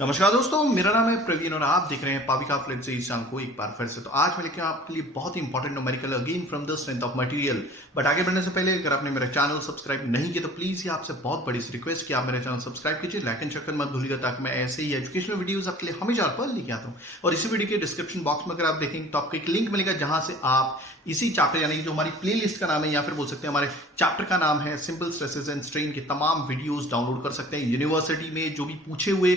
नमस्कार दोस्तों, मेरा नाम है प्रवीण और आप देख रहे हैं पाविका फ्लिट से इस चैनल को एक बार फिर से। तो आज मैं लेके आपके लिए बहुत ही important numerical again from the strength of material. But आगे बढ़ने से पहले अगर आपने मेरा चैनल सब्सक्राइब नहीं किया तो प्लीज ये आपसे बहुत बड़ी रिक्वेस्ट कि आप मेरा चैनल सब्सक्राइब कीजिए, लाइक एंड शेयर मत भूलिएगा ताकि मैं ऐसे ही एजुकेशनल वीडियोस आपके लिए हमेशा पर लेके आता हूँ। और इसी वीडियो के डिस्क्रिप्शन बॉक्स में अगर आप देखेंगे तो आपको एक लिंक मिलेगा जहां से आप इसी चैप्टर यानी कि जो हमारी प्लेलिस्ट का नाम है या फिर बोल सकते हैं हमारे चैप्टर का नाम है सिंपल स्ट्रेसेस एंड स्ट्रेन के तमाम वीडियोस डाउनलोड कर सकते हैं। यूनिवर्सिटी में जो भी पूछे हुए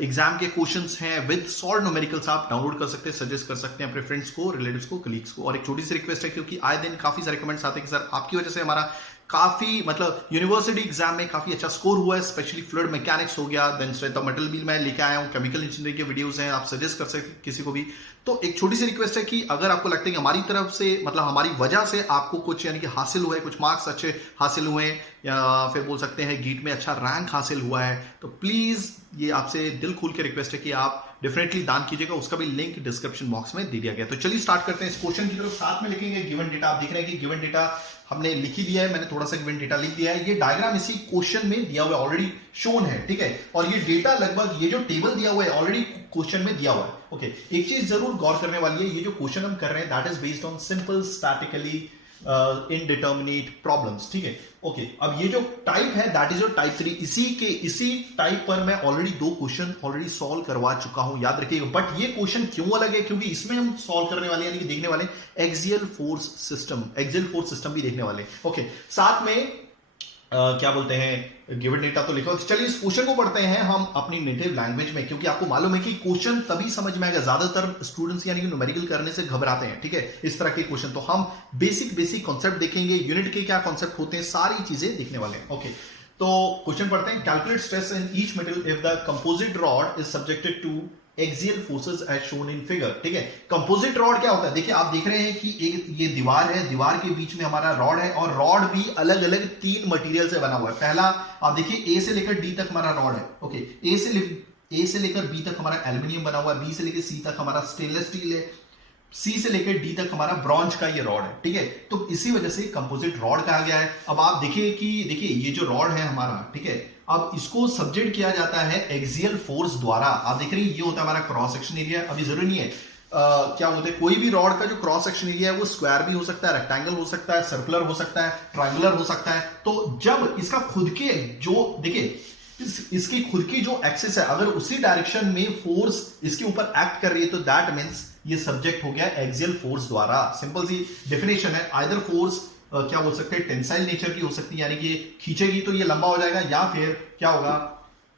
एग्जाम के क्वेश्चंस हैं विद सॉल्व न्यूमेरिकल्स आप डाउनलोड कर सकते हैं, सजेस्ट कर सकते हैं अपने फ्रेंड्स को, रिलेटिव्स को, कलीग्स को। और एक छोटी सी रिक्वेस्ट है क्योंकि आए दिन काफी सारे कमेंट्स आते हैं कि सर आपकी वजह से हमारा काफी मतलब यूनिवर्सिटी एग्जाम में काफी अच्छा स्कोर हुआ है, स्पेशली फ्लूइड मैकेनिक्स हो गया, देन स्ट्रेंथ ऑफ मेटल भी मैं लेके आया हूं, केमिकल इंजीनियरिंग के वीडियोस हैं, आप सजेस्ट कर सकते किसी को भी। तो एक छोटी सी रिक्वेस्ट है कि अगर आपको लगता है कि हमारी तरफ से मतलब हमारी वजह से आपको कुछ यानी कि हासिल हुआ है, कुछ मार्क्स अच्छे हासिल हुए हैं या फिर बोल सकते हैं गीट में अच्छा रैंक हासिल हुआ है, तो प्लीज ये आपसे दिल खोल के रिक्वेस्ट है कि आप डेफिनेटली दान कीजिएगा। उसका भी लिंक डिस्क्रिप्शन बॉक्स में दे दिया गया। तो चलिए स्टार्ट करते हैं इस क्वेश्चन की तरफ। साथ में लिखेंगे गिवन डेटा। आप देख रहे हैं कि गिवन डेटा हमने लिख ही दिया है, मैंने थोड़ा सा गिवन डेटा लिख दिया है। ये डायग्राम इसी क्वेश्चन में दिया हुआ है, ऑलरेडी शोन है, ठीक है। और ये डेटा लगभग ये जो टेबल दिया हुआ है ऑलरेडी क्वेश्चन में दिया हुआ है। ओके, एक चीज जरूर गौर करने वाली है, ये जो क्वेश्चन हम कर रहे हैं that is based on simple statically indeterminate problems, ठीक है। ओके, अब ये जो टाइप है दैट इज योर टाइप 3। इसी टाइप पर मैं ऑलरेडी दो क्वेश्चन ऑलरेडी सॉल्व करवा चुका हूं, याद रखिएगा। बट ये क्वेश्चन क्यों अलग है? क्योंकि इसमें हम सॉल्व करने वाले यानी कि देखने वाले एक्सियल फोर्स सिस्टम भी देखने वाले। ओके, साथ में क्या बोलते हैं गिवन डेटा तो लिखो। चलिए इस क्वेश्चन को पढ़ते हैं हम अपनी नेटिव लैंग्वेज में, क्योंकि आपको मालूम है कि क्वेश्चन तभी समझ में आएगा। ज्यादातर स्टूडेंट्स यानी कि न्यूमेरिकल करने से घबराते हैं, ठीक है, इस तरह के क्वेश्चन। तो हम बेसिक कॉन्सेप्ट देखेंगे, यूनिट के क्या कॉन्सेप्ट होते हैं, सारी चीजें देखने वाले हैं। ओके, तो क्वेश्चन पढ़ते हैं। Calculate stress in each material if the composite rod is subjected to axial forces as shown in figure, ठीक है। कंपोजिट रॉड क्या होता है? देखिए आप देख रहे हैं कि एक ये दीवार है, दीवार के बीच में हमारा रॉड है और रॉड भी अलग अलग 3 मटेरियल से बना हुआ है। पहला आप देखिए ए से लेकर डी तक हमारा रॉड है। ओके, ए से लेकर बी तक हमारा एल्यूमिनियम बना हुआ है, बी से लेकर सी तक हमारा स्टेनलेस स्टील है, सी से लेकर डी तक हमारा ब्रॉन्ज का ये रॉड है, ठीक है। तो इसी वजह से कंपोजिट रॉड कहा गया है। अब आप देखिए कि देखिए ये जो रॉड है हमारा, ठीक है, अब इसको सब्जेक्ट किया जाता है एक्सियल फोर्स द्वारा। आप देख रहे हैं ये होता है हमारा क्रॉस सेक्शन एरिया। अभी जरूरी नहीं है क्या बोलते हैं, कोई भी रॉड का जो क्रॉस सेक्शन एरिया है वो स्क्वायर भी हो सकता है, रेक्टेंगल हो सकता है, सर्कुलर हो सकता है, ट्रायंगुलर हो सकता है। तो जब इसका खुद के जो देखिए इसकी खुद की जो एक्सिस है, अगर उसी डायरेक्शन में फोर्स इसके ऊपर एक्ट कर रही है तो दैट मीन्स ये सब्जेक्ट हो गया एक्सियल फोर्स द्वारा। सिंपल सी डेफिनेशन है। आइदर फोर्स क्या बोल सकते हैं टेंसाइल नेचर की हो सकती है, यानी कि खींचेगी तो ये लंबा हो जाएगा, या फिर क्या होगा,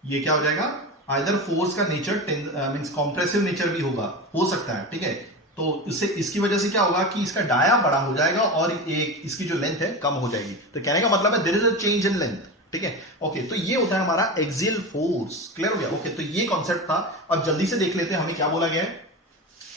ये क्या हो जाएगा, आइदर फोर्स का नेचर मींस कॉम्प्रेसिव नेचर भी होगा, हो सकता है, ठीक है। तो इससे इसकी वजह से क्या होगा कि इसका डाया बड़ा हो जाएगा और एक इसकी जो लेंथ है कम हो जाएगी। तो कहने का मतलब है there is a change in length, ठीक है। ओके, तो ये होता है हमारा एक्सियल फोर्स। क्लियर हो गया? ओके, तो ये कॉन्सेप्ट था। अब जल्दी से देख लेते हैं हमें क्या बोला गया है।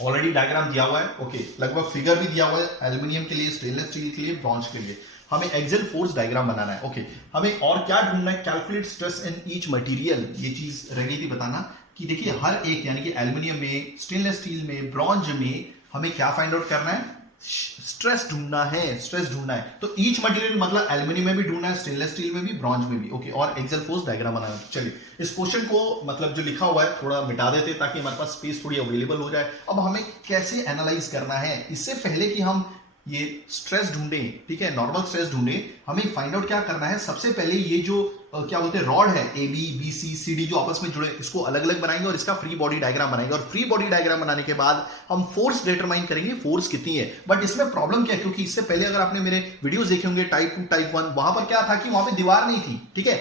ऑलरेडी डायग्राम दिया हुआ है, ओके, लगभग फिगर भी दिया हुआ है एल्यूमिनियम के लिए, स्टेनलेस स्टील के लिए, ब्रॉन्ज के लिए। हमें एक्सियल फोर्स डायग्राम बनाना है। ओके, हमें और क्या ढूंढना है? Calculate stress in each material. ये चीज रह गई थी बताना कि देखिए हर एक यानी कि एल्यूमिनियम में, स्टेनलेस स्टील में, ब्रॉन्ज में हमें क्या फाइंड आउट करना है? स्ट्रेस ढूंढना है। तो ईच मटेरियल मतलब एल्यूमिनियम में भी ढूंढना है, स्टेनलेस स्टील में भी, ब्रॉन्ज में भी। ओके, और एक्सियल फोर्स डायग्राम बनाना है। चलिए इस क्वेश्चन को मतलब जो लिखा हुआ है थोड़ा मिटा देते ताकि हमारे पास स्पेस थोड़ी अवेलेबल हो जाए। अब हमें कैसे एनालाइज करना है, इससे पहले कि हम ये स्ट्रेस ढूंढें, ठीक है, नॉर्मल स्ट्रेस ढूंढें, हमें फाइंड आउट क्या करना है। सबसे पहले ये जो क्या बोलते हैं रॉड है A B B C C D जो आपस में जुड़े, इसको अलग अलग बनाएंगे और इसका फ्री बॉडी डायग्राम बनाएंगे। और फ्री बॉडी डायग्राम बनाने के बाद हम फोर्स डिटरमाइन करेंगे, फोर्स कितनी है। बट इसमें प्रॉब्लम क्या है, क्योंकि इससे पहले अगर आपने मेरे वीडियोस देखे होंगे टाइप 2 टाइप 1, वहां पर क्या था कि वहां पे दीवार नहीं थी, ठीक है,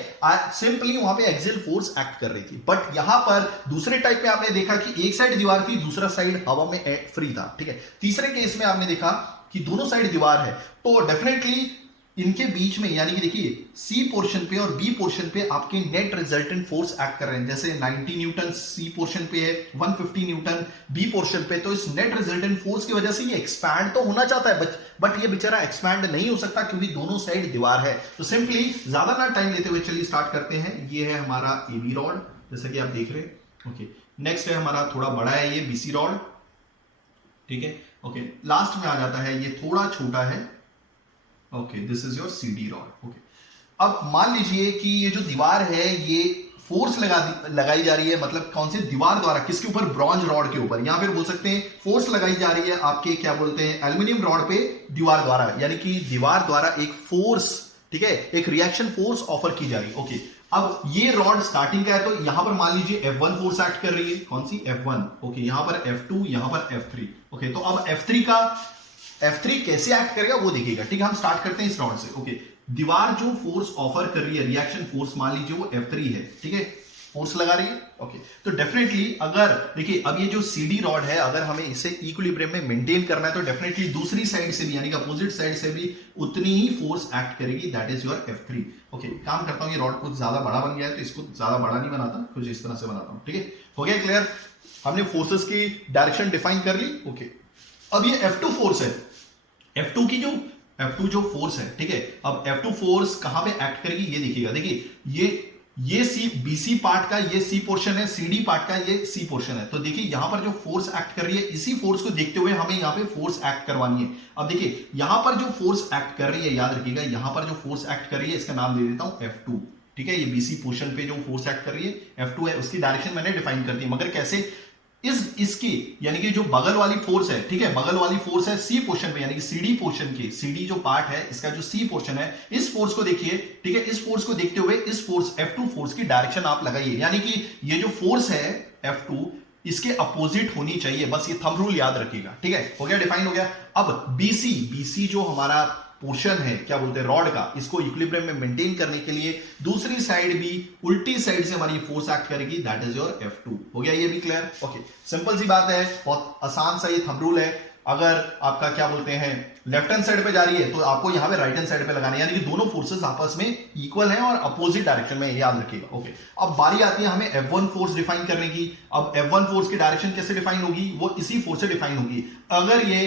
सिंपली वहां पे एक्सियल फोर्स एक्ट कर रही थी। बट यहां पर दूसरे टाइप में आपने देखा कि एक साइड दीवार थी, दूसरा साइड हवा में फ्री था, ठीक है। तीसरे केस में आपने देखा कि दोनों साइड दीवार है, तो डेफिनेटली इनके बीच में यानी कि देखिए सी पोर्शन पे और बी पोर्शन पे आपके नेट रिजल्टेंट फोर्स एक्ट कर रहे हैं। जैसे 90 न्यूटन सी पोर्शन पे है, 150 न्यूटन बी पोर्शन पे। तो इस नेट रिजल्टेंट फोर्स की वजह से ये एक्सपैंड तो होना चाहता है बट ये बेचारा एक्सपैंड नहीं हो सकता क्योंकि दोनों साइड दीवार है। तो सिंपली ज्यादा ना टाइम लेते हुए चलिए स्टार्ट करते हैं। ये है हमारा ए बी रॉड, जैसा कि आप देख रहे हैं। ओके, नेक्स्ट है हमारा थोड़ा बड़ा है ये बीसी रॉड, ठीक है। ओके, लास्ट में आ जाता है ये थोड़ा छोटा है। Okay, this is your C D rod. Okay, अब मान लीजिए कि ये जो दीवार है ये फोर्स लगाई जा रही है, मतलब कौन सी दीवार द्वारा, किसके ऊपर, ब्रॉन्ज रॉड के ऊपर, या फिर बोल सकते हैं फोर्स लगाई जा रही है आपके क्या बोलते हैं एल्यूमिनियम रॉड पे दीवार द्वारा, यानी कि दीवार द्वारा एक फोर्स, ठीक है, एक रिएक्शन फोर्स ऑफर की जा रही है। ओके, अब ये रॉड स्टार्टिंग का है तो यहां पर मान लीजिए F1 फोर्स एक्ट कर रही है, कौन सी F1, ओके, यहां पर F2, यहां पर F3, ओके, तो अब F3 कैसे एक्ट करेगा वो देखिएगा, ठीक है। हम स्टार्ट करते हैं इस रॉड से। ओके, दीवार जो फोर्स ऑफर कर रही है, रिएक्शन फोर्स मान लीजिए वो F3 है, ठीक है, फोर्स लगा रही है। ओके, तो डेफिनेटली अगर देखिए अब ये जो CD रॉड है, अगर हमें इसे इक्विलिब्रियम में मेंटेन करना है तो डेफिनेटली दूसरी साइड से भी, यानी कि अपोजिट साइड से भी उतनी ही फोर्स एक्ट करेगी, that is your F3। Okay, काम करता हूं, ये रॉड कुछ ज्यादा बड़ा बन गया है तो इसको ज्यादा बड़ा नहीं बनाता, कुछ इस तरह से बनाता हूं, ठीक है। हो गया क्लियर, हमने फोर्सेस की डायरेक्शन डिफाइन कर ली। ओके, अब ये F2 फोर्स है, F2 जो फोर्स है, ठीक है, अब F2 फोर्स कहां पे एक्ट करेगी ये देखिएगा। देखिए ये BC पार्ट का ये C पोर्शन है, CD पार्ट का ये C पोर्शन है, तो देखिए यहां पर जो फोर्स एक्ट कर रही है, इसी फोर्स को देखते हुए हमें यहां पे फोर्स एक्ट करवानी है। अब देखिए यहां पर जो फोर्स एक्ट कर रही है, याद रखिएगा यहां पर जो फोर्स एक्ट कर रही है इसका नाम दे देता हूं F2, ठीक है। ये BC पोर्शन पे जो फोर्स एक्ट कर रही है F2 है, उसकी डायरेक्शन मैंने डिफाइन कर दी, मगर कैसे, इसकी यानी कि जो बगल वाली फोर्स है, ठीक है, बगल वाली फोर्स है C पोर्शन पे, यानी कि CD पोर्शन की, CD जो पार्ट है इसका जो C पोर्शन है, इस फोर्स को देखिए, ठीक है, इस फोर्स को देखते हुए इस फोर्स F2 फोर्स की डायरेक्शन आप लगाइए, यानी कि ये जो फोर्स है F2 इसके अपोजिट होनी चाहिए, बस ये थंब रूल याद रखिएगा, ठीक है। हो गया, डिफाइन हो गया। अब BC जो हमारा पोर्शन है, क्या बोलते हैं, रॉड का, इसको इक्विलिब्रियम में मेंटेन करने के लिए दूसरी साइड भी, उल्टी साइड से हमारी फोर्स एक्ट करेगी, दैट इज योर F2। हो गया ये भी क्लियर। ओके, सिंपल सी बात है, बहुत आसान सा ये थंब रूल है। अगर आपका क्या बोलते हैं लेफ्ट हैंड साइड पे जा रही है तो आपको यहां पे राइट हैंड साइड पे लगाना है, यानी कि दोनों फोर्सेस आपस में इक्वल हैं और अपोजिट डायरेक्शन में, याद रखिएगा। ओके, अब बारी आती है हमें F1 फोर्स डिफाइन करने की। अब F1 फोर्स की डायरेक्शन कैसे डिफाइन होगी, वो इसी फोर्स से डिफाइन होगी। अगर ये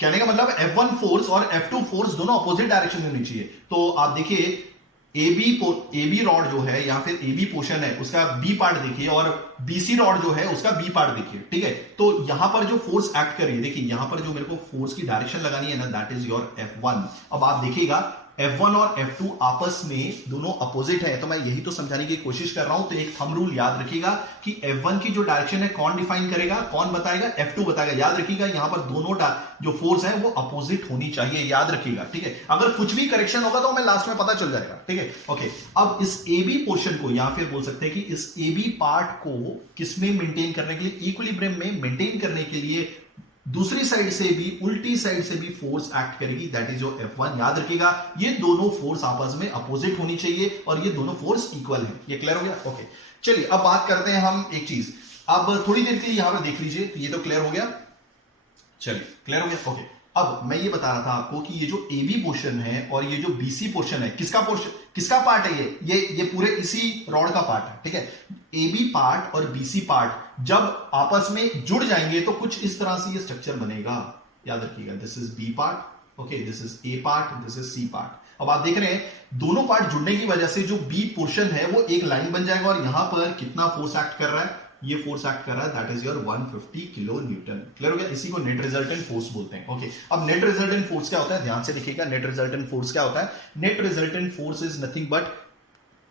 कहने का मतलब F1 फोर्स और F2 फोर्स दोनों अपोजिट डायरेक्शन में होनी चाहिए, तो आप देखिए AB रॉड जो है या फिर AB पोर्शन है उसका B पार्ट देखिए, और BC रॉड जो है उसका B पार्ट देखिए, ठीक है। तो यहां पर जो फोर्स एक्ट कर रही है, देखिए यहां पर जो मेरे को फोर्स की डायरेक्शन लगानी है ना, दैट इज योर F1। अब आप देखिएगा F1 और F2 आपस में दोनों अपोजिट है, तो मैं यही तो समझाने की कोशिश कर रहा हूं। तो एक थंब रूल याद रखिएगा कि F1 की जो डायरेक्शन है कौन डिफाइन करेगा, कौन बताएगा, F2 बताएगा। याद रखिएगा यहां पर दोनों जो फोर्स है वो अपोजिट होनी चाहिए, याद रखिएगा, ठीक है। अगर कुछ भी करेक्शन होगा तो हमें लास्ट में पता चल जाएगा, ठीक है। ओके, अब इस AB पोर्शन को, या फिर बोल सकते हैं कि इस AB पार्ट को किसमें मेंटेन करने के लिए, इक्विलिब्रियम में मेंटेन करने के लिए दूसरी साइड से भी, उल्टी साइड से भी फोर्स एक्ट करेगी, दैट इज योर F1। याद रखिएगा ये दोनों फोर्स आपस में अपोजिट होनी चाहिए और ये दोनों फोर्स इक्वल है। ये क्लियर हो गया। ओके, चलिए अब बात करते हैं हम एक चीज, अब थोड़ी देर के लिए यहां पर देख लीजिए, तो ये तो क्लियर हो गया, चलिए क्लियर हो गया। ओके, अब मैं ये बता रहा था आपको कि ये जो AB पोर्शन है और ये जो BC पोर्शन है, किसका पार्ट है, ये पूरे इसी रॉड का पार्ट है, ठीक है। AB पार्ट और BC पार्ट जब आपस में जुड़ जाएंगे तो कुछ इस तरह से ये स्ट्रक्चर बनेगा, याद रखिएगा। This is B part, okay, this is A part, this is C part. अब आप देख रहे हैं दोनों पार्ट जुड़ने की वजह से जो B पोर्शन है वो एक लाइन बन जाएगा, और यहां पर कितना फोर्स एक्ट कर रहा है, ये फोर्स एक्ट कर रहा है, that is your 150 kilo newton. Clear हो गया। इसी को नेट रिजल्टेंट फोर्स बोलते हैं। ओके, अब नेट रिजल्टेंट फोर्स क्या होता है, ध्यान से देखिएगा। नेट रिजल्टेंट फोर्स क्या होता है, net resultant force is nothing but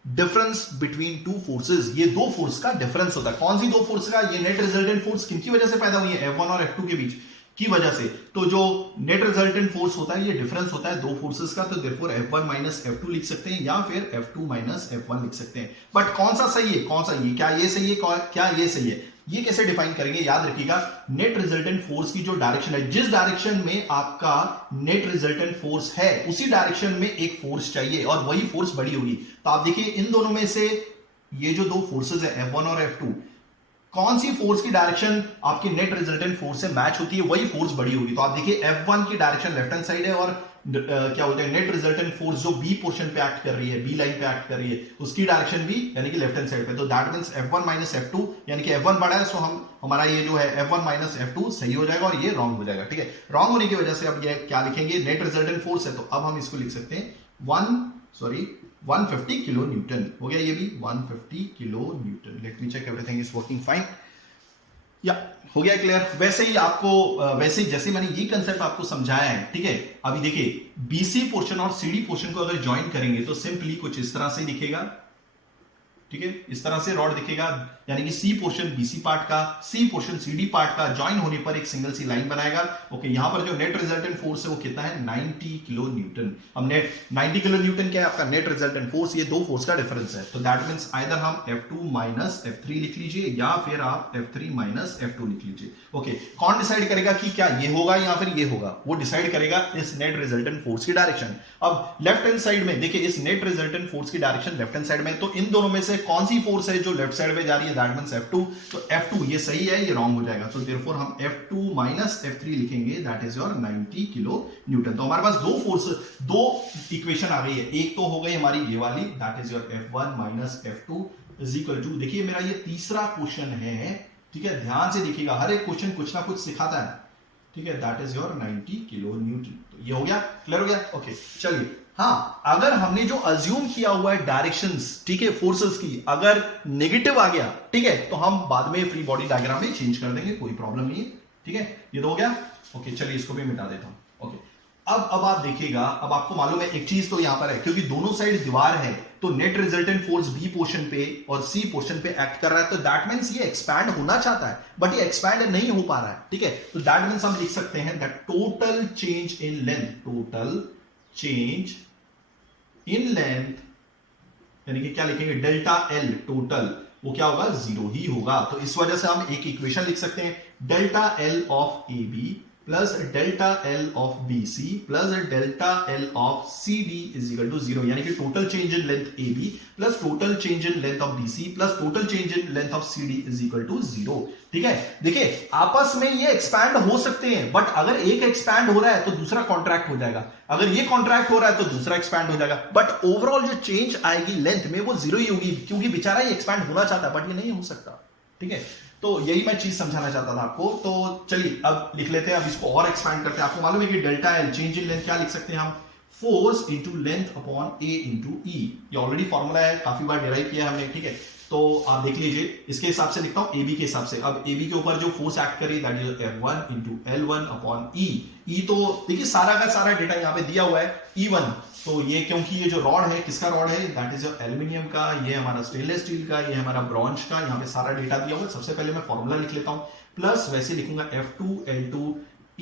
difference between two forces. ये दो फोर्स का डिफरेंस होता है। कौन सी दो फोर्स का, ये नेट रिजल्टेंट फोर्स किनकी वजह से पैदा हुई है, F1 और F2 के बीच की वजह से। तो जो नेट रिजल्टेंट फोर्स होता है ये डिफरेंस होता है दो फोर्सेस का, तो देयरफॉर F1 माइनस F2 लिख सकते हैं या फिर F2 माइनस F1 लिख सकते हैं। बट कौन सा सही है, कौन सा ये, क्या ये सही है, क्या ये सही है, ये कैसे डिफाइन करेंगे, याद रखिएगा। नेट रिजल्टेंट फोर्स की जो डायरेक्शन है, जिस डायरेक्शन में आपका नेट रिजल्टेंट फोर्स है उसी डायरेक्शन में एक फोर्स चाहिए और वही फोर्स बड़ी होगी। तो आप देखिए इन दोनों में से ये जो दो फोर्सेस है F1 और F2, कौन सी फोर्स की डायरेक्शन आपकी नेट रिजल्टेंट फोर्स से मैच होती है, वही फोर्स बड़ी होगी। तो आप देखिए F1 की डायरेक्शन लेफ्ट हैंड साइड है और क्या बोलते हैं नेट रिजल्टेंट फोर्स जो B पोर्शन पे एक्ट कर रही है, B लाइन पे एक्ट कर रही है, उसकी डायरेक्शन भी यानी कि लेफ्ट हैंड साइड पे। तो that means F1 minus F2, यानी कि F1 बड़ा है, सो हमारा ये जो है F1 माइनस F2 सही हो जाएगा और ये रॉन्ग हो जाएगा, ठीक है। रॉन्ग होने की वजह से अब ये क्या लिखेंगे, नेट रिजल्टेंट फोर्स है, तो अब हम इसको लिख सकते हैं 150 किलो न्यूटन। हो गया ये भी 150 kilo newton. Let me check everything is working fine, या हो गया क्लियर। वैसे ही जैसे मैंने ये कंसेप्ट आपको समझाया है, ठीक है। अभी देखिए BC पोर्शन और CD पोर्शन को अगर ज्वाइन करेंगे तो सिंपली कुछ इस तरह से दिखेगा, ठीक है, इस तरह से रॉड दिखेगा, यानी कि सी पोर्शन बीसी पार्ट का, सी पोर्शन सीडी पार्ट का ज्वाइन होने पर एक सिंगल सी लाइन बनाएगा। ओके, यहां पर जो नेट रिजल्टेंट फोर्स है वो कितना है, 90 किलो न्यूटन। अब नेट 90 किलो न्यूटन क्या है आपका नेट रिजल्टेंट फोर्स, ये दो फोर्स का डिफरेंस है। तो दैट मींस आइदर हम F2 माइनस F3 लिख लीजिए या फिर आप F3 माइनस F2 लिख लीजिए। ओके, कौन डिसाइड करेगा कि क्या ये होगा या फिर ये होगा, वो डिसाइड करेगा इस नेट रिजल्टेंट फोर्स की डायरेक्शन। अब लेफ्ट हैंड साइड में देखिए, इस नेट रिजल्टेंट फोर्स की डायरेक्शन लेफ्ट हैंड साइड में, तो इन दोनों में से कौन सी फोर्स है जो लेफ्ट साइड में जा रही है, दैट मींस F2। तो F2 ये सही है, ये रॉन्ग हो जाएगा, तो देयरफॉर हम F2 माइनस F3 लिखेंगे, that is your 90 kilo Newton. तो हमारे पास दो फोर्स, दो इक्वेशन आ गई है। एक तो हो गई हमारी ये वाली, that is your F1 minus F2 is equal to, देखिए मेरा ये तीसरा क्वेश्चन है, ठीक है, ध्यान से देखिएगा, हर एक क्वेश्चन कुछ ना कुछ सिखाता है, ठीक है, that is your 90 kilo Newton. तो ये हो गया, क्लियर हो गया। ओके, चलिए, हाँ, अगर हमने जो अज्यूम किया हुआ है डायरेक्शंस, ठीक है, फोर्सेस की, अगर नेगेटिव आ गया, ठीक है, तो हम बाद में फ्री बॉडी डायग्राम में चेंज कर देंगे, कोई प्रॉब्लम नहीं है, ठीक है, ये तो हो गया। ओके, चलिए इसको भी मिटा देता हूं। ओके, अब आप देखिएगा, अब आपको मालूम है एक चीज तो यहां पर है, क्योंकि दोनों साइड दीवार है, तो net resultant force B portion पे और सी पोर्शन पे एक्ट कर रहा है, तो दैट मींस ये एक्सपैंड होना चाहता है, बट ये एक्सपैंड नहीं हो पा रहा है, ठीक है, तो दैट मींस हम लिख सकते हैं that total change in length, total change in length, यानी कि क्या लिखेंगे, डेल्टा एल टोटल, वो क्या होगा, जीरो ही होगा। तो इस वजह से हम एक इक्वेशन लिख सकते हैं, delta L of A B plus delta L of B C plus delta L of C D is equal to zero, यानी कि total change in length A B plus total change in length of B C plus total change in length of C D is equal to zero. ठीक है, देखिए आपस में ये expand हो सकते हैं, बट अगर एक एक्सपैंड हो रहा है तो दूसरा कॉन्ट्रैक्ट हो जाएगा, अगर ये कॉन्ट्रैक्ट हो रहा है तो दूसरा एक्सपैंड हो जाएगा, बट ओवरऑल जो चेंज आएगी लेंथ में वो जीरो ही होगी, क्योंकि बेचारा ये एक्सपैंड होना चाहता है बट ये नहीं हो सकता। ठीक है, तो यही मैं चीज समझाना चाहता था आपको। तो चलिए अब लिख लेते हैं, अब इसको और एक्सपैंड करते हैं। आपको मालूम है कि delta L change in length क्या लिख सकते हैं हम, फोर्स इंटू लेंथ अपॉन ए इंटू ई। ये ऑलरेडी फॉर्मूला है, काफी बार डिराइव किया है हमने। ठीक है, तो आप देख लीजिए, इसके हिसाब से लिखता हूं एबी के हिसाब से। अब एबी के ऊपर जो फोर्स एक्ट करी that is F1 into L1 upon E. E तो देखिए सारा का सारा डेटा यहाँ पे दिया हुआ है, E1। तो ये क्योंकि ये जो रॉड है किसका रॉड है, दैट इज एल्यूमिनियम का, ये हमारा स्टेनलेस स्टील का, ये हमारा ब्रॉन्ज का, यहाँ पे सारा डेटा दिया हुआ है। सबसे पहले मैं फॉर्मूला लिख लेता हूँ, प्लस वैसे लिखूंगा F2 L2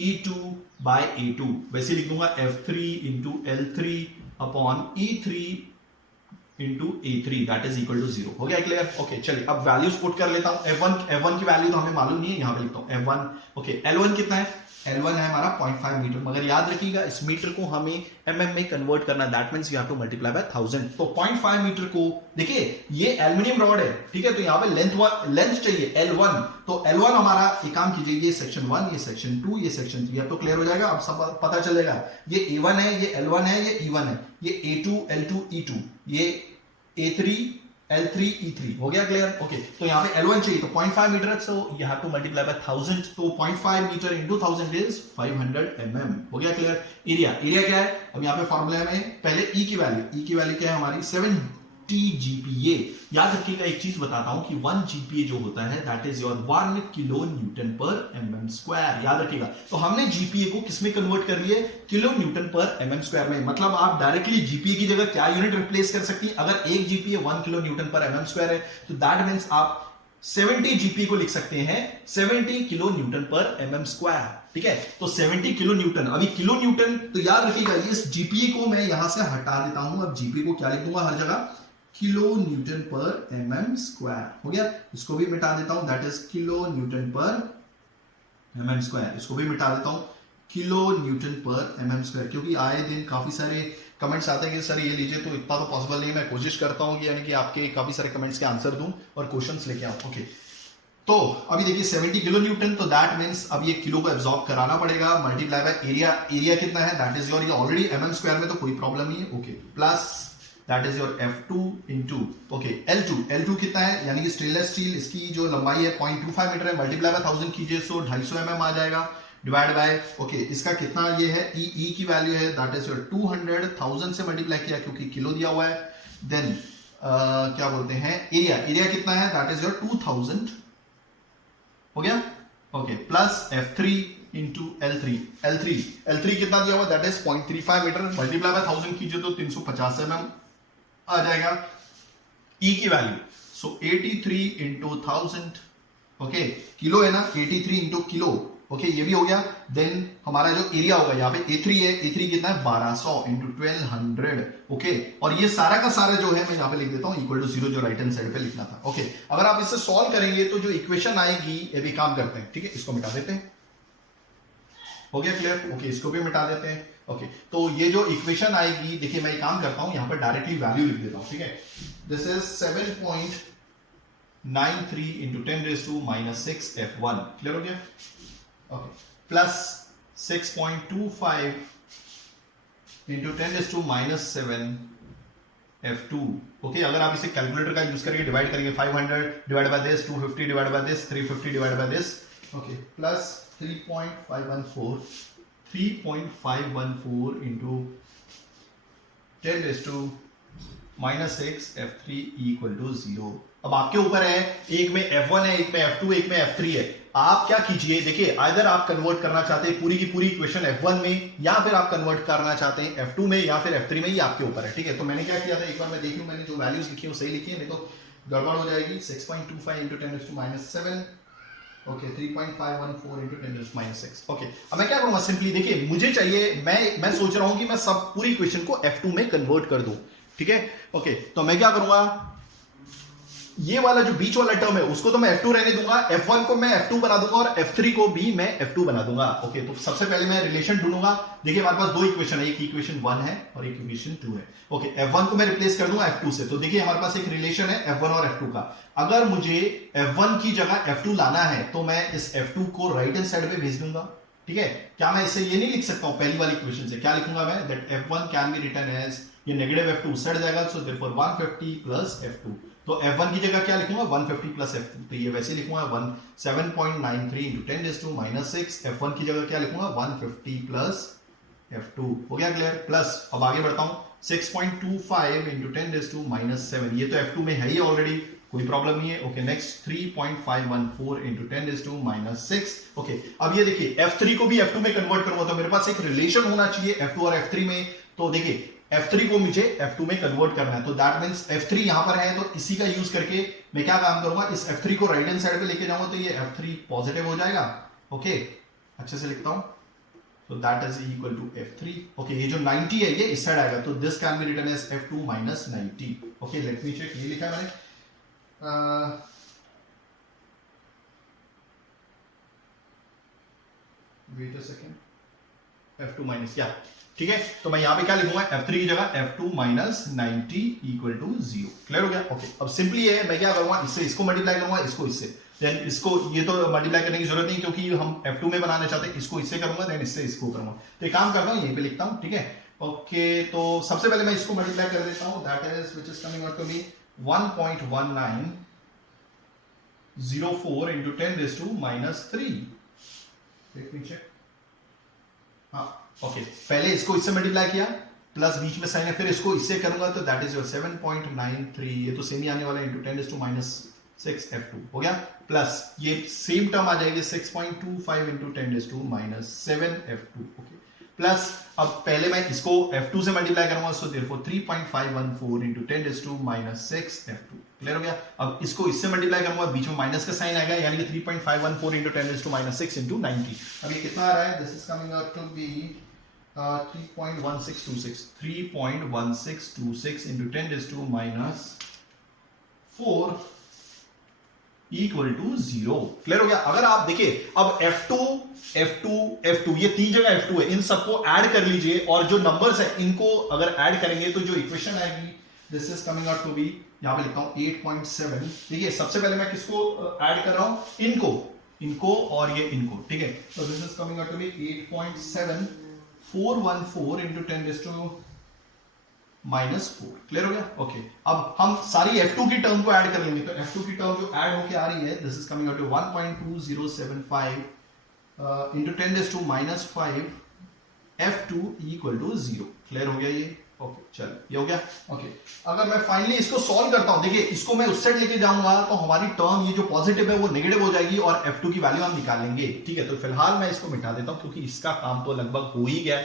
E2 bye A2, वैसे लिखूंगा F3 into L3 upon E3 into A3 that is equal to zero. हो गया क्लियर? ओके, चलिए अब वैल्यूज पुट कर लेता हूं। F1 की वैल्यू तो हमें मालूम नहीं है, यहां पे लिखता हूं F1। ओके, L1 कितना है, L1 है हमारा 0.5 मीटर, मगर याद रखिएगा इस मीटर को हमें mm में कन्वर्ट करना, that means you have to multiply by 1000। तो 0.5 मीटर को देखिए ये एल्यूमिनियम रॉड है, ठीक है, तो यहां पे लेंथ चाहिए L1। तो L1 हमारा एक काम कीजिए, ये सेक्शन 1, ये सेक्शन 2, ये सेक्शन 3, अब तो क्लियर हो जाएगा, अब सब पता चलेगा। ये A1 है, ये L1 है, ये E1 है, ये A2 L2 E2, ये A3 L3 E3। हो गया क्लियर? ओके, तो यहाँ पे L1 चाहिए, तो 0.5 metre, so you have to multiply by 1000। तो 0.5 मीटर इंटू 1000 इज 500 mm। हो गया क्लियर? एरिया क्या है, अब यहाँ पे फॉर्मूला में पहले E की वैल्यू क्या है हमारी 70 GPa। याद रखिएगा एक चीज बताता हूं कि 1 GPa जो होता है that is your 1 kilo Newton पर mm स्क्वायर। याद रखिएगा, तो हमने GPa को किसमें कन्वर्ट कर लिए, किलो न्यूटन पर mm स्क्वायर में। मतलब आप डायरेक्टली GPa की जगह क्या यूनिट रिप्लेस कर सकती हैं, अगर एक GPa 1 किलो न्यूटन पर mm स्क्वायर है तो दैट मींस आप 70 GPa को लिख सकते हैं 70 किलो न्यूटन पर mm स्क्वायर। ठीक है, तो 70 किलो न्यूटन, अभी किलो न्यूटन, तो याद रखिएगा इस GPa को मैं यहां से हटा देता हूं। अब GPa को क्या लिख दूंगा हर जगह, किलो न्यूटन पर mm स्क्वायर। हो गया, इसको भी मिटा देता हूं, दैट इज किलो न्यूटन पर mm स्क्वायर। इसको भी मिटा देता हूं, किलो न्यूटन पर mm स्क्वायर, क्योंकि आए दिन काफी सारे कमेंट्स आते हैं कि सर ये लीजिए, तो इतना तो पॉसिबल नहीं है। मैं कोशिश करता हूं कि यानी कि आपके काफी सारे कमेंट्स के आंसर दूं और क्वेश्चंस लेके आऊं। ओके, तो अभी देखिए 70 किलो न्यूटन, तो दैट मींस अब ये किलो को एब्जॉर्ब कराना पड़ेगा, मल्टीप्लाई बाय एरिया कितना है, दैट इज योर, ये ऑलरेडी mm स्क्वायर में तो कोई प्रॉब्लम नहीं है। Okay, plus that is your F2 into okay L2 कितना है, यानी कि स्टेनलेस स्टील, इसकी जो लंबाई है 0.25 मीटर है, मल्टीप्लाई बाय 1000 कीजिए, सो 250 mm आ जाएगा, डिवाइड बाय ओके इसका कितना ये है, E की वैल्यू है दैट इज योर 200, 1000 से मल्टीप्लाई किया क्योंकि किलो दिया हुआ है। देन क्या बोलते हैं, एरिया कितना है, दैट इज योर 2000। हो गया? Okay, plus F3 into L3 कितना दिया हुआ, that is 0.35 metre, multiply by 1000 कीजिए तो 350 mm आ जाएगा। E की value so 83 into 1000, okay kilo है ना, 83 इंटू किलो, ओके ये भी हो गया। देन हमारा जो एरिया होगा यहाँ पे A3 है, A3 कितना है 1200 इंटू 1200, ओके और ये सारा का सारा जो है मैं यहाँ पे लिख देता हूँ इक्वल टू 0, जो राइट हैंड साइड पे लिखना था, ओके। अगर आप इससे सॉल्व करेंगे तो जो इक्वेशन आएगी, ये भी काम करते हैं, ठीक है, इसको मिटा देते हैं, हो गया क्लियर, ओके इसको भी मिटा देते हैं, ओके। तो ये जो इक्वेशन आएगी, देखिए मैं ये काम करता हूं, यहां पर डायरेक्टली वैल्यू लिख देता हूं, ठीक है। This is 7.93 into 10⁻⁻6 F1, clear हो गया, okay, plus 6.25 into 10⁻⁻7 F2, okay. अगर आप इसे कैलकुलेटर का यूज करके डिवाइड करेंगे, 500 divide by this, 250 divide by this, 350 divide by this, okay, plus 3.514 into 10⁻⁻6 F3 equal to 0। अब आपके ऊपर है, एक में F1 है, एक में F2, एक में F3 है। आप क्या कीजिए, देखिए आइदर आप कन्वर्ट करना चाहते हैं पूरी की पूरी इक्वेशन F1 में, या फिर आप कन्वर्ट करना चाहते हैं F2 में या फिर F3 में, ये आपके ऊपर है, ठीक है। तो मैंने क्या किया था, एक बार मैं देख लूं मैंने जो वैल्यूज लिखी है वो सही लिखी है, नहीं तो गड़बड़ हो जाएगी। 6.25 इंटू 10⁻⁻7, ओके 3.514 इंटू 10⁻⁻6, ओके। अब मैं क्या करूंगा, सिंपली देखिए मुझे चाहिए, मैं सोच रहा हूं कि मैं सब पूरी इक्वेशन को F2 में कन्वर्ट कर दूं, ठीक है, ओके। तो मैं क्या करूंगा, ये वाला जो बीच वाला टर्म है उसको तो मैं F2 रहने दूंगा, F1 को मैं F2 बना दूंगा और F3 को भी मैं F2 बना दूंगा, ओके। तो सबसे पहले मैं रिलेशन ढूंढूंगा, देखिए हमारे पास दो इक्वेशन है, एक इक्वेशन 1 है और एक इक्वेशन 2 है, ओके। F1 को मैं रिप्लेस कर दूंगा F2 से, तो देखिए हमारे पास एक रिलेशन है F1 और F2 का। अगर मुझे F1 की जगह F2 लाना है तो मैं इस F2 को राइट हैंड साइड पे भेज दूंगा, ठीक है। क्या मैं इसे ये नहीं लिख सकता हूं पहली वाली इक्वेशन से, क्या लिखूंगा मैं, that F1 can be written as, ये नेगेटिव F2 सट जाएगा, सो देयरफॉर 150 प्लस F2। तो F1 की जगह क्या लिखूंगा, 150 प्लस F2, तो ये वैसे लिखूंगा 7.93 इंटू 10⁻⁻6, F1 की जगह क्या लिखूंगा 150 प्लस F2, हो गया क्लियर। प्लस अब आगे बढ़ता हूं, 6.25 इंटू 10⁻⁻7, ये तो F2 में है ही ऑलरेडी, कोई प्रॉब्लम नहीं है, ओके। Next 3.514 into 10⁻⁻6, okay. अब ये देखिए F3 को भी F2 में कन्वर्ट करूंगा तो मेरे पास एक रिलेशन होना चाहिए F2 और F3 में, तो देखिए F3 को मुझे F2 में कन्वर्ट करना है, तो दैट मींस F3 यहां पर है, तो इसी का यूज करके मैं क्या काम करूंगा, इस F3 को राइट हैंड साइड पे लेके जाऊंगा, तो ये F3 पॉजिटिव हो जाएगा, ओके। अच्छे से लिखता हूं, तो that is equal to F3, okay. ये जो 90 है ये इस साइड आएगा, तो this can be written as F2 minus 90, okay. Let me check, ये लिखा है मैंने, wait a second, F2 minus, या ठीक है। तो मैं यहां पे क्या लिखूंगा, F3 की जगह F2 minus 90 equal to 0, clear हो गया, ओके। अब सिंपली है, मैं क्या करूंगा, इससे इसको मल्टीप्लाई करूंगा, इसको इससे, देन इसको, ये तो मल्टीप्लाई करने की जरूरत नहीं क्योंकि हम F2 में बनाना चाहते हैं, इसको इससे करूंगा, देन इससे इसको करूंगा। तो एक काम करता हूं, यहीं पे लिखता हूं, ठीक है, ओके। तो सबसे पहले मैं इसको मल्टीप्लाई कर देता हूं, that is which is coming out to be 1.1904 into 10⁻⁻3, let me check, हाँ ओके। पहले इसको इससे मल्टीप्लाई किया, प्लस बीच में साइन है, फिर इसको इससे करूंगा, तो दैट इज योर 7.93, ये तो सेम ही आने वाला है, इंटू 10⁻⁻6 F2 हो गया, प्लस ये सेम टर्म आ जाएगी 6.25 इंटू 10⁻⁻7 F2, ओके। प्लस अब पहले मैं इसको F2 से मल्टीप्लाई करूंगा, so therefore 3.514 into 10⁻⁻6 F2, clear हो गया। अब इसको इससे मल्टीप्लाई करूंगा, बीच में माइनस का साइन आएगा, यानी कि 3.514 इंटू 10⁻⁻6 इंटू 90। अब ये कितना आ रहा है, this is coming out to be 3.1626 into 10⁻⁴ equal to 0, clear हो गया। अगर आप देखिए, अब F2 ये तीन जगह F2 है, इन सबको ऐड कर लीजिए और जो नंबर्स है इनको अगर ऐड करेंगे तो जो इक्वेशन आएगी, this is coming out to be, यहां पे लिखता हूं 8.7। देखिए सबसे पहले मैं किसको ऐड कर रहा हूं, इनको और ये इनको, ठीक है। तो this is coming out to be 8.7414 into 10⁻⁻4, clear हो गया, ओके। अब हम सारी F2 की टर्म को ऐड कर लेंगे, तो F2 की टर्म जो ऐड होके आ रही है, this is coming out to 1.2075 into 10⁻⁵ F2 equal to 0, clear हो गया ये, ओके। चलो ये हो गया, ओके। अगर मैं फाइनली इसको सॉल्व करता हूं, देखिए इसको मैं उस साइड लेके जाऊंगा तो हमारी टर्म ये जो पॉजिटिव है वो नेगेटिव हो जाएगी और F2 की वैल्यू हम निकाल लेंगे, ठीक है। तो फिलहाल मैं इसको मिटा देता हूं क्योंकि इसका काम तो लगभग हो ही गया,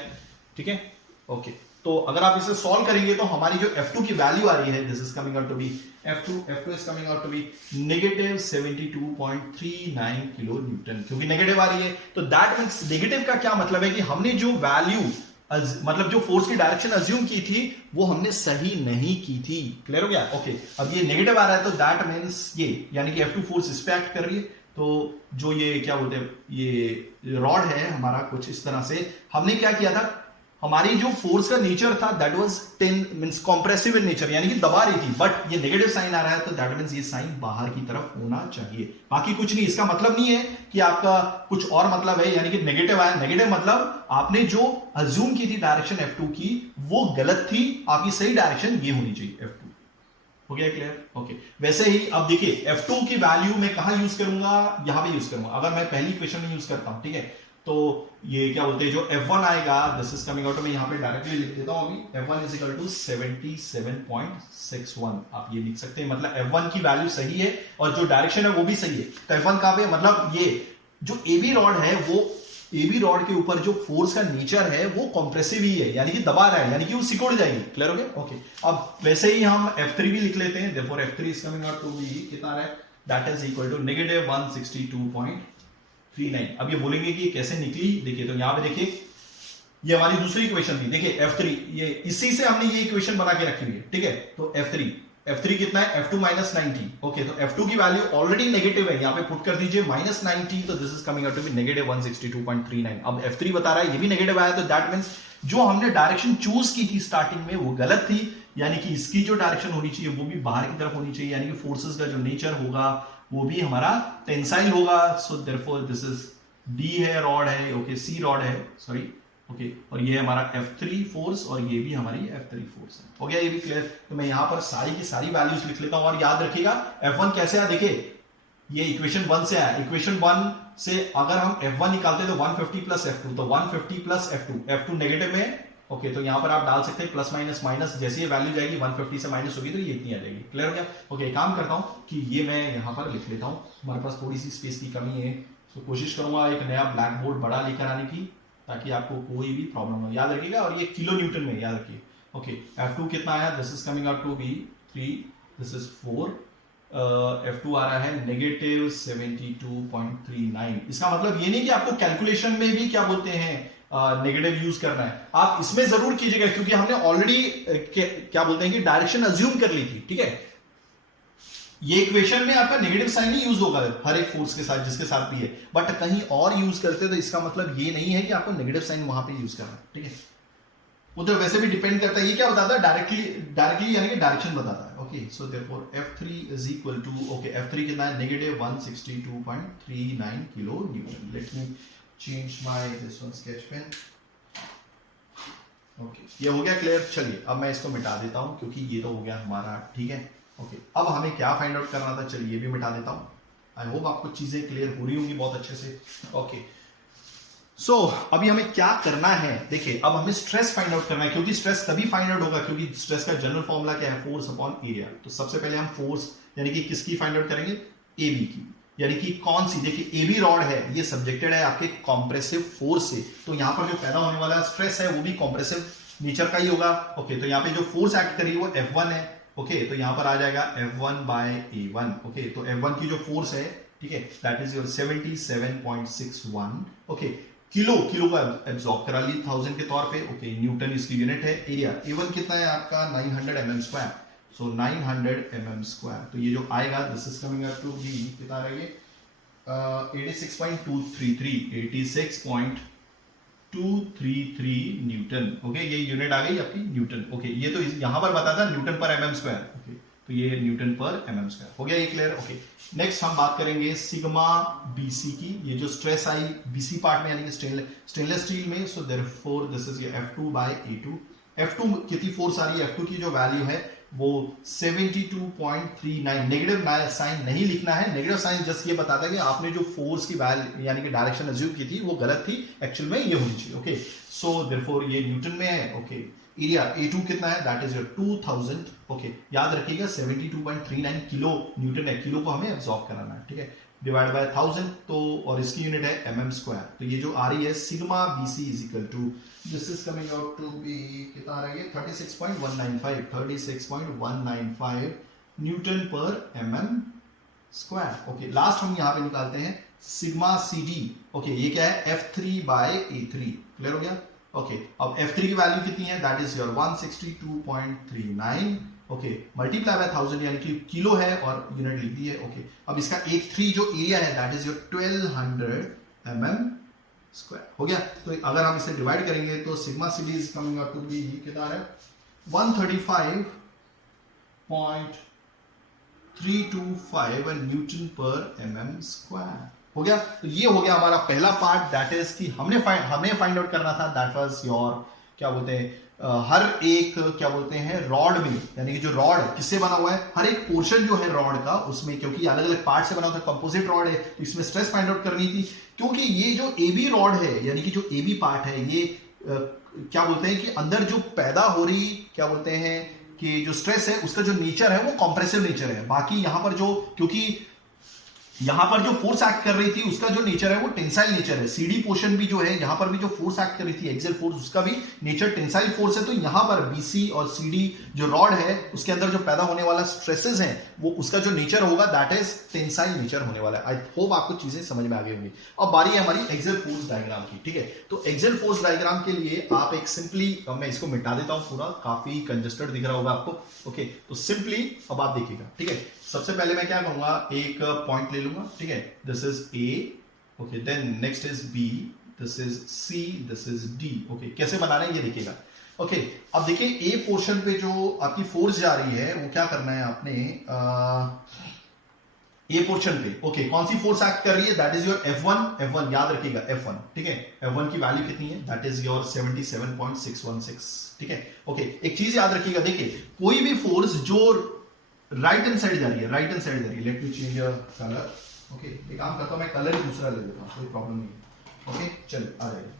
ठीक है, ओके। तो अगर आप इसे सॉल्व करेंगे तो हमारी जो F2 की वैल्यू आ रही है, this is coming out to be F2 is coming out to be negative 72.39 kilo newton, क्योंकि नेगेटिव आ रही है। तो दैट मींस नेगेटिव का क्या मतलब है कि हमने जो वैल्यू मतलब जो फोर्स की डायरेक्शन अज्यूम की थी वो हमने सही नहीं की थी। क्लियर हो गया? ओके, अब ये नेगेटिव आ रहा है तो दैट मींस ये यानी कि F2 फोर्स इस पे एक्ट कर रही है। तो जो ये क्या बोलते हैं, ये रॉड है हमारा कुछ इस तरह से, हमने क्या किया था, हमारी जो फोर्स का नेचर था that was 10 means compressive in nature, यानी कि दबा रही थी, बट ये नेगेटिव साइन आ रहा है तो दैट मींस ये साइन बाहर की तरफ होना चाहिए, बाकी कुछ नहीं। इसका मतलब नहीं है कि आपका कुछ और मतलब है, यानी कि नेगेटिव आया, नेगेटिव मतलब आपने जो अज्यूम की थी डायरेक्शन F2 की वो गलत थी, आपकी सही डायरेक्शन ये होनी चाहिए F2। हो गया क्लियर? ओके, वैसे ही अब देखिए F2 की वैल्यू मैं कहां यूज करूंगा, यहां पे यूज करूंगा। अगर मैं पहली इक्वेशन में यूज करता हूं, ठीक है, तो ये क्या बोलते हैं जो F1 आएगा, दिस इज कमिंग आउट, मैं यहां पे डायरेक्टली लिख देता हूं अभी। F1 इज इक्वल टू 77.61, आप ये लिख सकते हैं, मतलब F1 की वैल्यू सही है और जो डायरेक्शन है वो भी सही है। तो F1 कहां पे, मतलब ये जो AB रॉड है, वो AB रॉड के ऊपर जो फोर्स का नेचर है वो कंप्रेसिव ही है, यानी कि दबा रहा है, यानी कि वो सिकुड़ जाएगी। क्लियर हो गया? ओके, अब वैसे ही हम F3 भी लिख लेते हैं। Therefore F3 is coming out to be कितना आ रहा है, that is equal to negative 162.39। अब ये बोलेंगे कि कैसे निकली, देखिए तो यहां पे देखिए ये हमारी दूसरी इक्वेशन थी, देखिए F3, ये इसी से हमने ये इक्वेशन बना के रखी हुई है, ठीक है। तो F3 कितना है, F2 माइनस 90। ओके, तो F2 की वैल्यू ऑलरेडी नेगेटिव है, यहां पे पुट कर दीजिए माइनस 90, तो this is coming out to be negative 162.39। अब F3 बता रहा है, ये भी नेगेटिव आया, तो दैट मींस जो हमने डायरेक्शन चूज की थी स्टार्टिंग में वो गलत थी, यानी कि इसकी जो डायरेक्शन होनी चाहिए वो भी बाहर की तरफ होनी चाहिए, यानी कि फोर्सेस का जो नेचर होगा वो भी हमारा टेंसाइल होगा। सो देयरफॉर दिस इज D है, रॉड है, ओके, C रॉड है, सॉरी, ओके, और ये हमारा F3 फोर्स और ये भी हमारी F3 फोर्स है। हो गया ये भी क्लियर? तो मैं यहां पर सारी की सारी वैल्यूज लिख लेता हूं और याद रखिएगा F1 कैसे आया, देखिए ये इक्वेशन 1 से आया, इक्वेशन 1 से अगर हम F1 निकालते तो 150 प्लस F2, तो 150 प्लस F2 नेगेटिव में, ओके, तो यहां पर आप डाल सकते हैं प्लस माइनस माइनस, जैसे ये वैल्यू जाएगी 150 से माइनस होगी तो ये इतनी आ जाएगी। क्लियर हो गया? ओके, काम करता हूं कि ये मैं यहां पर लिख लेता हूं, हमारे पास थोड़ी सी स्पेस की कमी है, तो कोशिश करूंगा एक नया ब्लैक बोर्ड बड़ा लेकर आने की, ताकि आपको कोई भी प्रॉब्लम हो, याद रखिएगा, और ये किलो न्यूटन में याद रखिए। ओके, F2 कितना आया, this is coming out to be 3, this is 4, F2 आ रहा है नेगेटिव 72.39। इसका मतलब ये नहीं कि आपको कैलकुलेशन में भी क्या बोलते हैं नेगेटिव यूज करना है, आप इसमें जरूर कीजिएगा, क्योंकि हमने ऑलरेडी क्या बोलते हैं कि डायरेक्शन अज्यूम कर ली थी, ठीक है। ये इक्वेशन में आपका नेगेटिव साइन ही यूज होगा हर एक फोर्स के साथ जिसके साथ भी है, बट कहीं और यूज करते तो इसका मतलब ये नहीं है कि आपको नेगेटिव साइन वहां पे यूज करना है, ठीक है। वो तो वैसे भी डिपेंड करता है, ये क्या बताता है, डायरेक्टली यानी कि डायरेक्शन बताता है। Okay, so therefore F3 is equal to, okay, F3 कितना है, negative 162.39 kilo newton. Let me change my this one sketch pen. Okay, ये हो गया क्लियर। चलिए अब मैं इसको मिटा देता हूं क्योंकि ये तो हो गया हमारा, ठीक है। ओके, अब हमें क्या फाइंड आउट करना था, चलिए ये भी मिटा देता हूं। आई होप आपको चीजें क्लियर हो रही होंगी बहुत अच्छे से। ओके, सो अभी हमें क्या करना है, देखिए अब हमें स्ट्रेस फाइंड आउट करना है, क्योंकि स्ट्रेस तभी फाइंड आउट होगा क्योंकि स्ट्रेस का जनरल फॉर्मूला क्या है, फोर्स अपॉन एरिया। तो सबसे पहले हम फोर्स यानी कि किसकी फाइंड आउट करेंगे, AB की, यानी कि कौन सी, देखिए AB रॉड है, ये सब्जेक्टेड है आपके कॉम्प्रेसिव फोर्स से, तो यहां पर जो पैदा होने वाला स्ट्रेस है वो भी कॉम्प्रेसिव नेचर का ही होगा। ओके, तो यहाँ पे जो फोर्स एक्ट करेगी वो F1 है। ओके, तो यहां पर आ जाएगा F1 बाय A1। ओके, तो F1 की जो फोर्स है, ठीक है, that is your 77.61। Okay, kilo को एब्जॉर्ब करा ली 1000 के तौर पे। ओके, न्यूटन इसकी यूनिट है। एरिया A1 कितना है आपका 900 mm square, so 900 mm square, तो ये जो आएगा this is coming up to be कितना रहेगा 86.233 न्यूटन। ओके, ये यूनिट आ गई आपकी न्यूटन। ओके, ये तो यहां पर बताता न्यूटन पर mm स्क्वायर। ओके, तो ये न्यूटन पर mm स्क्वायर हो गया, ये क्लियर। ओके, नेक्स्ट हम बात करेंगे सिग्मा BC की, ये जो स्ट्रेस आई BC पार्ट में यानी कि स्टेनलेस स्टील में। So therefore this is F2 by A2। F2 कितनी फोर्स आ रही है, F2 की जो वैल्यू है वो 72.39। नेगेटिव साइन नहीं लिखना है, नेगेटिव साइन जस्ट ये बताता है कि आपने जो फोर्स की वैल्यू यानी कि डायरेक्शन अज्यूम की थी वो गलत थी, एक्चुअल में ये होनी चाहिए। ओके, सो देयरफॉर ये न्यूटन में है। ओके, एरिया A2 कितना है, दैट इज योर 2000, ओके याद रखिएगा 72.39 किलो न्यूटन है, किलो को हमें एब्जॉर्ब कराना है, ठीक है, डिवाइड बाय 1000, तो और इसकी यूनिट है mm स्क्वायर, तो ये जो आ रही है sigma BC is equal to, this is coming out to be कितना आ रहा है, 36.195 न्यूटन पर mm स्क्वायर, ओके। लास्ट हम यहाँ पे निकालते हैं सिग्मा CD, ओके ये क्या है F3 बाय A3, क्लियर हो गया, ओके। अब F3 की वैल्यू कितनी है, that is your 162.39, okay, multiply by 1000 यानी कि किलो है और यूनिट लिख दी है, ओके। अब इसका A3 जो एरिया है that is your 1200 mm square, हो गया। तो अगर हम इसे डिवाइड करेंगे तो sigma CD is coming out to be कितना है 135.325 न्यूटन पर mm स्क्वायर, हो गया। तो ये हो गया हमारा पहला पार्ट, दैट इज कि हमें फाइंड आउट करना था, दैट वाज योर क्या बोलते हैं हर एक क्या बोलते हैं रॉड में, यानी कि जो रॉड किससे बना हुआ है, हर एक पोर्शन जो है रॉड का उसमें, क्योंकि अलग अलग पार्ट से बना हुआ था, कंपोजिट रॉड है, तो इसमें स्ट्रेस फाइंड आउट करनी थी, क्योंकि ये जो AB रॉड है यानी कि जो AB पार्ट है ये क्या बोलते हैं कि अंदर जो पैदा हो रही क्या बोलते हैं कि जो स्ट्रेस है उसका जो नेचर है वो कॉम्प्रेसिव नेचर है, बाकी यहां पर जो क्योंकि यहां पर जो फोर्स एक्ट कर रही थी उसका जो नेचर है वो टेंसाइल नेचर है, CD पोर्शन भी जो है यहां पर भी जो फोर्स एक्ट कर रही थी एक्सियल फोर्स उसका भी नेचर टेंसाइल फोर्स है, तो यहां पर BC और CD जो रॉड है उसके अंदर जो पैदा होने वाला स्ट्रेसेस हैं वो उसका जो नेचर होगा दैट इज टेंसाइल नेचर होने वाला है। आई होप आपको चीजें समझ में आ गई होंगी। अब बारी है हमारी एक्सियल फोर्स डायग्राम की, ठीक है। तो एक्सियल फोर्स डायग्राम के लिए आप एक सिंपली, मैं इसको मिटा देता हूं पूरा, काफी कंजस्टेड दिख रहा होगा आपको, ओके। तो सिंपली अब आप देखिएगा, ठीक है, सबसे पहले मैं क्या कहूंगा, एक पॉइंट ले लूंगा, ठीक है, this is A, okay, then next is B, this is C, this is D, okay. कैसे बनाना है ये देखिएगा, ओके। अब देखिए A पोर्शन पे जो आपकी फोर्स जा रही है वो क्या करना है आपने, A पोर्शन पे, ओके, कौन सी फोर्स एक्ट कर रही है, दैट इज योर F1 याद रखिएगा F1, ठीक है, F1 की वैल्यू कितनी है, दैट इज योर 77.616, ठीक है, ओके। एक चीज याद रखिएगा, देखिए कोई भी फोर्स जो राइट हैंड साइड जा रही है, late me change your colour, okay, एक काम करता हूं मैं कलर ही दूसरा ले लेता हूं, कोई प्रॉब्लम नहीं, ओके, चल आ जाएगा।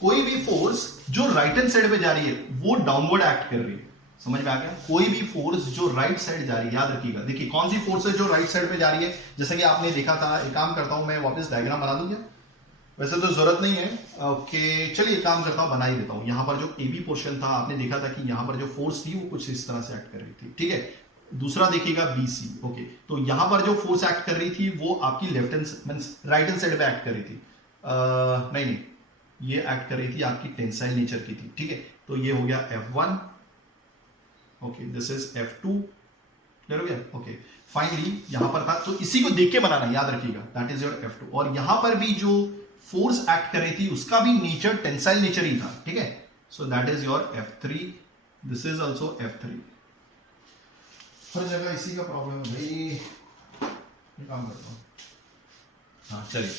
कोई भी फोर्स जो राइट हैंड साइड पे जा रही है वो डाउनवर्ड एक्ट कर रही है, समझ में आ गया, कोई भी फोर्स जो राइट साइड जा रही है, याद रखिएगा, देखिए कौन सी फोर्स है जो राइट साइड पे जा रही है, जैसे कि आपने देखा था, एक काम करता हूं मैं वापस डायग्राम बना दूं क्या, वैसे तो जरूरत नहीं है, ओके, चलिए काम करता हूं बना ही देता हूं। यहां पर जो AB पोर्शन था आपने देखा था कि यहां पर जो फोर्स थी वो कुछ इस तरह से एक्ट कर रही थी, ठीक है। दूसरा देखिएगा BC, ओके, तो यहां पर जो फोर्स एक्ट कर रही थी वो आपकी left hand means right hand side पे एक्ट कर रही थी, नहीं ये एक्ट कर रही थी आपकी टेंसाइल नेचर की थी, ठीक है। तो ये हो गया F1, okay, this is F2, clear हो गया, ओके। फाइनली यहां पर था, तो इसी को देख के बनाना याद रखिएगा, दैट इज योर F2, और यहां पर भी जो फोर्स एक्ट कर रही थी उसका भी नेचर टेंसाइल नेचर ही था, ठीक है। So that is your F3, this is also F3, हर जगह इसी का प्रॉब्लम है भाई, काम करता हूं, हाँ चलिए,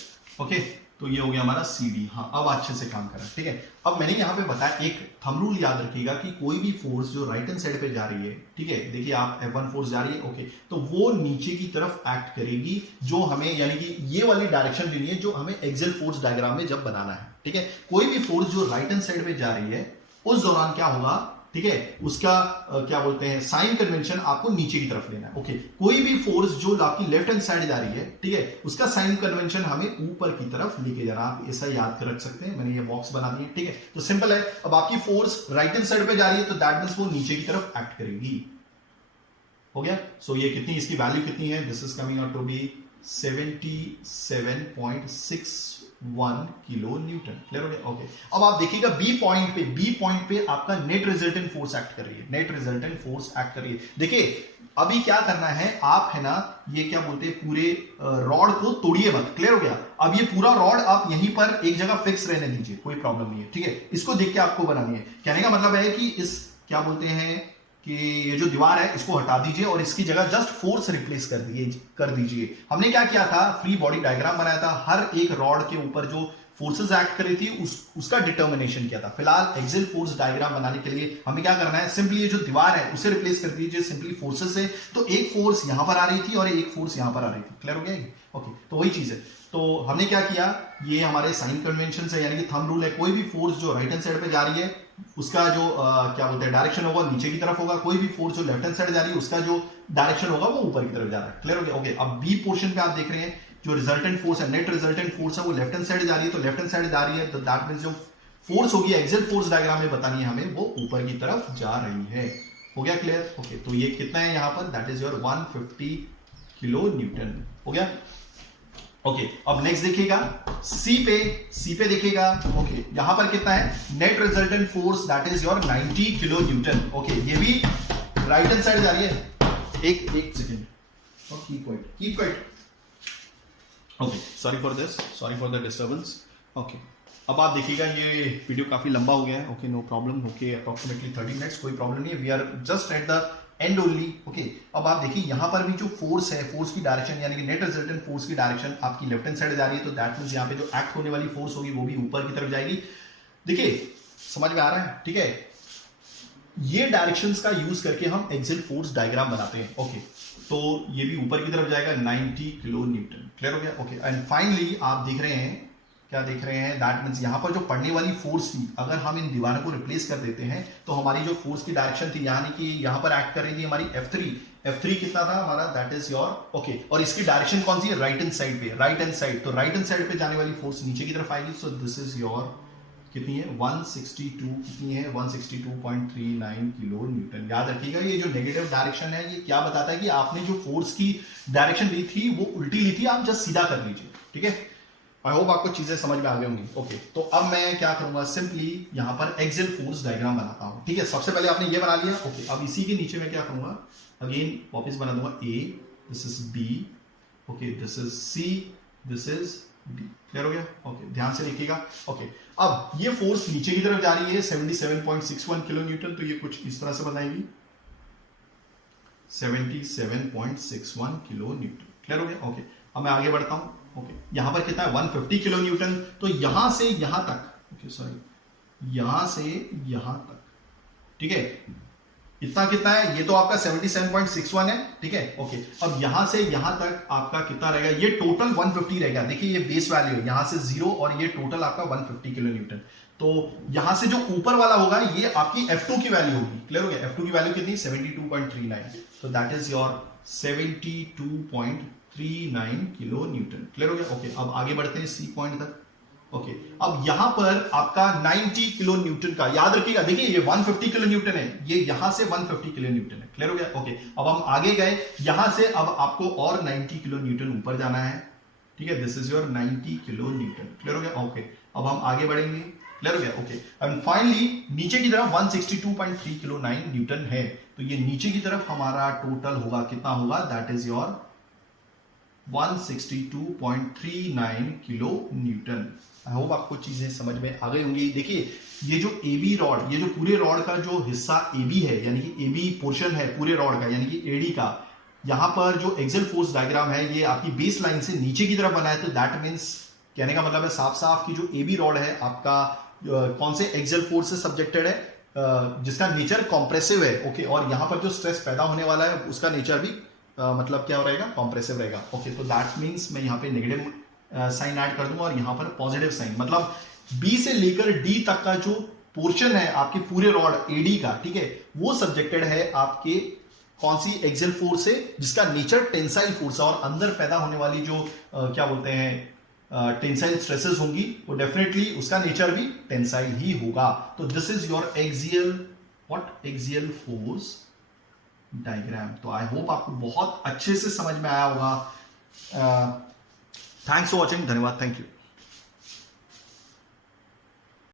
ओके। तो ये हो गया हमारा CD, हाँ अब अच्छे से काम कर रहा है, ठीक है। अब मैंने यहाँ पे बताया एक थंब रूल याद रखिएगा कि कोई भी फोर्स जो राइट हैंड साइड पे जा रही है, ठीक है, देखिए आप F1 फोर्स जा रही है, ओके, तो वो नीचे की तरफ एक्ट करेगी, जो हमें यानी कि ये वाली डायरेक्शन लेनी है जो हमें एक्सियल फोर्स डायग्राम में जब बनाना है, ठीक है। कोई भी फोर्स जो राइट हैंड साइड पे जा रही है उस दौरान क्या होगा, ठीक है, उसका क्या बोलते हैं साइन कन्वेंशन आपको नीचे की तरफ लेना है, ओके। कोई भी फोर्स जो आपकी लेफ्ट हैंड साइड जा रही है, ठीक है, उसका साइन कन्वेंशन हमें ऊपर की तरफ लेके जाना, आप ऐसा याद कर रख सकते हैं, मैंने ये बॉक्स बना दिए, ठीक है। तो सिंपल है, अब आपकी फोर्स राइट हैंड साइड पे जा रही है तो दैट मींस वो नीचे की तरफ एक्ट करेगी, हो गया। सो ये कितनी, इसकी वैल्यू कितनी है, this is coming out to be 77.61 kilo newton, clear हो गया, ओके। अब आप देखिएगा B पॉइंट पे आपका नेट रिजल्टेंट फोर्स एक्ट कर रही है, देखिए अभी क्या करना है, आप है ना ये क्या बोलते हैं पूरे रॉड को तोड़िए मत, क्लियर हो गया। अब ये पूरा रॉड आप यहीं पर एक जगह फिक्स रहने दीजिए, कोई प्रॉब्लम नहीं है, ठीक है। इसको देख के आपको बनानी है, कहने का मतलब है कि इस क्या बोलते हैं कि ये जो दीवार है इसको हटा दीजिए और इसकी जगह जस्ट फोर्स रिप्लेस कर दीजिए। हमने क्या किया था, फ्री बॉडी डायग्राम बनाया था, हर एक रॉड के ऊपर जो फोर्सेस एक्ट कर रही थी उसका डिटर्मिनेशन किया था। फिलहाल एक्सियल फोर्स डायग्राम बनाने के लिए हमें क्या करना है, सिंपली ये जो दीवार है उसे रिप्लेस कर दीजिए सिंपली फोर्सेस से। तो एक फोर्स यहां पर आ रही थी और एक फोर्स यहां पर आ रही थी, क्लियर हो गया, ओके। तो वही चीज है, तो हमने क्या किया, ये हमारे साइन कन्वेंशन है यानी कि थंब रूल है, कोई भी फोर्स जो राइट हैंड साइड पे जा रही है उसका जो क्या बोलते हैं डायरेक्शन होगा नीचे की तरफ होगा, कोई भी फोर्स जो लेफ्ट हैंड साइड जा रही है उसका जो डायरेक्शन होगा वो ऊपर की तरफ जा रहा है। क्लियर हो गया? ओके, अब बी पोर्शन पे आप देख रहे हैं जो रिजल्टेंट फोर्स है, नेट रिजल्टेंट फोर्स है वो लेफ्ट हैंड साइड जा रही है, तो लेफ्ट हैंड साइड जा रही है तो दैट मींस जो फोर्स होगी एक्सियल फोर्स डायग्राम में बतानी है हमें, वो ऊपर की तरफ जा रही है। हो गया क्लियर? ओके, तो ये कितना है यहाँ पर, that is your 150 kilo Newton. हो गया? ओके, अब नेक्स्ट देखिएगा सी पे देखिएगा। ओके, यहां पर कितना है net resultant force, that is your 90 kilo Newton. Okay, ये भी राइट हैंड साइड जा रही है। एक second, keep quiet. Okay, sorry for the disturbance. Okay, अब आप देखिएगा ये वीडियो काफी लंबा हो गया है। Okay, no problem. Okay, approximately 30 minutes, कोई प्रॉब्लम नहीं है, we are just at the end only. Okay, अब आप देखिए यहां पर भी जो फोर्स है, फोर्स की डायरेक्शन यानी कि नेट रिजल्टेंट फोर्स की डायरेक्शन आपकी लेफ्ट हैंड साइड जा रही है, तो दैट मींस यहां पे जो एक्ट होने वाली फोर्स होगी वो भी ऊपर की तरफ जाएगी। देखिए समझ में आ रहा है? ठीक है, ये डायरेक्शंस का यूज करके हम एक्सियल फोर्स डायग्राम बनाते हैं। ओके, तो ये भी ऊपर की तरफ जाएगा 90 किलो न्यूटन। क्लियर हो गया? ओके, एंड फाइनली आप देख रहे हैं, क्या देख रहे हैं, दैट मींस यहां पर जो पड़ने वाली फोर्स थी, अगर हम इन दीवारों को रिप्लेस कर देते हैं तो हमारी जो फोर्स की डायरेक्शन थी, यानी कि यहां पर एक्ट कर रही थी हमारी F3 कितना था हमारा, दैट इज योर ओके, और इसकी डायरेक्शन कौन सी है, राइट हैंड साइड पे, राइट हैंड साइड, तो राइट हैंड साइड पे जाने वाली फोर्स नीचे की तरफ आएगी। सो दिस इज योर कितनी है 162, कितनी है 162.39 किलो न्यूटन। याद रखिएगा ये जो नेगेटिव डायरेक्शन है ये क्या बताता है कि आपने जो फोर्स की डायरेक्शन ली थी वो उल्टी ली थी, आप जस्ट सीधा कर लीजिए। ठीक है, आई होप आपको चीजें समझ में आ गई होंगी। ओके, तो अब मैं क्या करूंगा, सिंपली यहां पर एक्सियल फोर्स डायग्राम बनाता हूं। ठीक है, सबसे पहले आपने ये बना लिया। ओके, अब इसी के नीचे मैं क्या करूंगा, अगेन वापस बना दूंगा A, this is B, okay, this is C, this is D. Clear हो गया? ओके, ध्यान से देखिएगा। ओके, अब ये फोर्स नीचे की तरफ जा रही है 77.61 किलो न्यूटन, तो ये कुछ इस तरह से बनाएगी 77.61 किलो न्यूटन। क्लियर हो गया? ओके, अब मैं आगे बढ़ता हूं। ओके, यहां पर कितना है 150 किलो न्यूटन, तो यहां से यहां तक, ओके सॉरी, यहां से यहां तक, ठीक है, इतना कितना है, ये तो आपका 77.61 है। ठीक है, ओके, अब यहां से यहां तक आपका कितना रहेगा, ये टोटल 150 रहेगा। देखिए ये बेस वैल्यू है, यहां से 0 और ये टोटल आपका 150 किलो न्यूटन। तो यहां से जो ऊपर वाला होगा ये आपकी F2 की वैल्यू होगी। क्लियर हो गया? F2 की वैल्यू कितनी, 72.39, तो that is your 72.39 kilo newton. Clear हो गया? ओके, अब आगे बढ़ते हैं सी पॉइंट तक। ओके, अब यहां पर आपका 90 किलो न्यूटन का, याद रखिएगा, देखिए ये 150 किलो न्यूटन है, ये यहां से 150 किलो न्यूटन है। क्लियर हो गया? ओके, अब हम आगे गए, यहां से अब आपको और 90 किलो न्यूटन ऊपर जाना है। ठीक है, this is your 90 kilo newton. Clear हो गया? ओके, अब हम आगे बढ़ेंगे। क्लियर हो गया? ओके, एंड फाइनली नीचे की तरफ 162.309 न्यूटन है, तो ये नीचे की तरफ हमारा टोटल होगा, कितना होगा, that is your 162.39 kilo Newton. I hope आपको चीजें समझ में आ गई होंगी। देखिए ये जो AB रॉड, ये जो पूरे रॉड का जो हिस्सा AB है, यानी कि AB पोर्शन है पूरे रॉड का, यानी कि AD का, यहां पर जो एक्सियल फोर्स डायग्राम है ये आपकी बेस लाइन से नीचे की तरफ बना है, तो दैट मींस कहने का मतलब है साफ साफ कि जो AB रॉड है आपका कौन से एक्सियल फोर्स से सब्जेक्टेड है, जिसका नेचर कॉम्प्रेसिव है। ओके, और यहां पर जो स्ट्रेस पैदा होने वाला है उसका नेचर भी मतलब क्या रहेगा, कॉम्प्रेसिव रहेगा। ओके, तो दैट मींस मैं यहाँ पे नेगेटिव साइन ऐड कर दूंगा और यहां पर पॉजिटिव साइन, मतलब बी से लेकर डी तक का जो पोर्शन है आपके पूरे रॉड एडी का, ठीक है, वो सब्जेक्टेड है आपके कौन सी एक्सियल फोर्स से, जिसका नेचर टेंसाइल फोर्स है, और अंदर पैदा होने वाली जो क्या बोलते हैं टेंसाइल स्ट्रेसेस होंगी, वो डेफिनेटली उसका नेचर भी टेंसाइल ही होगा। तो this is your axial force diagram. तो आई होप आपको बहुत अच्छे से समझ में आया होगा। थैंक्स फॉर वॉचिंग, धन्यवाद, थैंक यू।